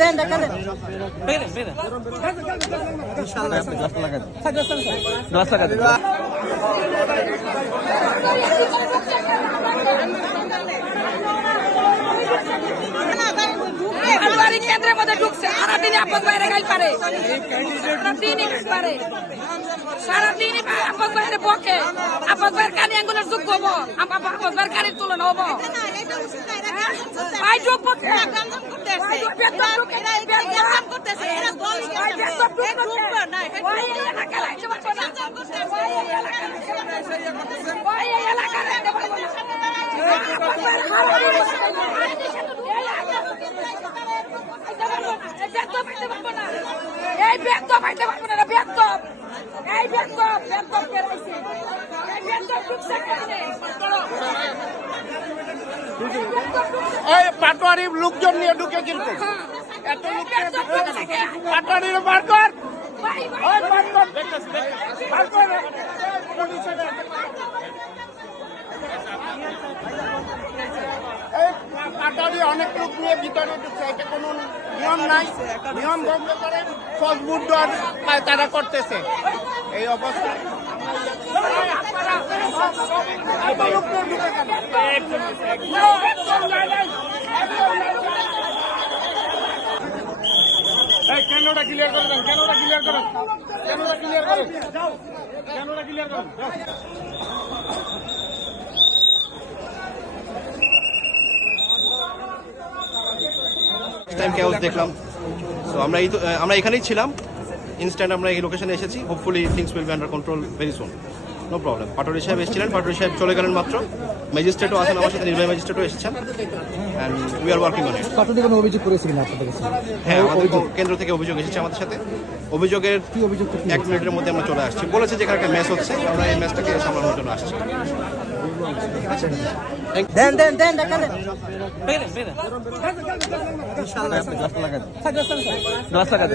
দেন দেখা দেন কেন্দ্রের মধ্যে ঢুকছে সারাদিনে আপদ বাইরে গাইল পারে সারাদিনই আপদ বাইরে বকে আপদ বাইরের কানে আঙ্গুলের যোগ্য হবো আপদ বাইরের কানের তুলনা হবো এই ব্যক্ত পাইতে পারবো না ব্যক্ত এই ব্যক্ত ব্যক্ত কেরাইছে এই ব্যক্ত ঢুকছে এই পাটোয়ারির লোকজন নিয়ে ঢুকে কিন্তু এত পাটোয়ারির বার কর পাটোয়ারি অনেক লোক নিয়ে ভিতরে ঢুকছে, এটা কোনো নিয়ম নাই, নিয়ম ভঙ্গ করে ফজবুর তারা করতেছে এই অবস্থা। ক্যামেরাটা ক্লিয়ার করে দেন, ক্যামেরাটা ক্লিয়ার করেন, ক্যামেরাটা ক্লিয়ার করেন, ক্যামেরাটা ক্লিয়ার করেন। টাইম কেওস দেখলাম। সো আমরা এখানেই ছিলাম, ইনস্ট্যান্ট আমরা এই লোকেশনে এসেছি। Hopefully things will be under control very soon, no problem. Patwari সাহেব এসেছিলেন, পাটোয়ারি সাহেব চলে গেলেন মাত্র। ম্যাজিস্ট্রেটও আছেন আমার সাথে, নির্বাহী ম্যাজিস্ট্রেটও এসেছেন, and we are working on it. Patwari কোনো অভিযোগ করেছিলেন আপনাদের কাছে? হ্যাঁ, আমাদের কেন্দ্র থেকে অভিযোগ এসেছে আমাদের সাথে। অভিযোগের 1 মিনিটের মধ্যে আমরা চলে আসছি। বলেছে যে এখানে একটা ম্যাচ হচ্ছে, আমরা এই ম্যাচটাকে সামলানোর জন্য আসছি। দেন দেন দেন দেখা দেন গ্লাস লাগা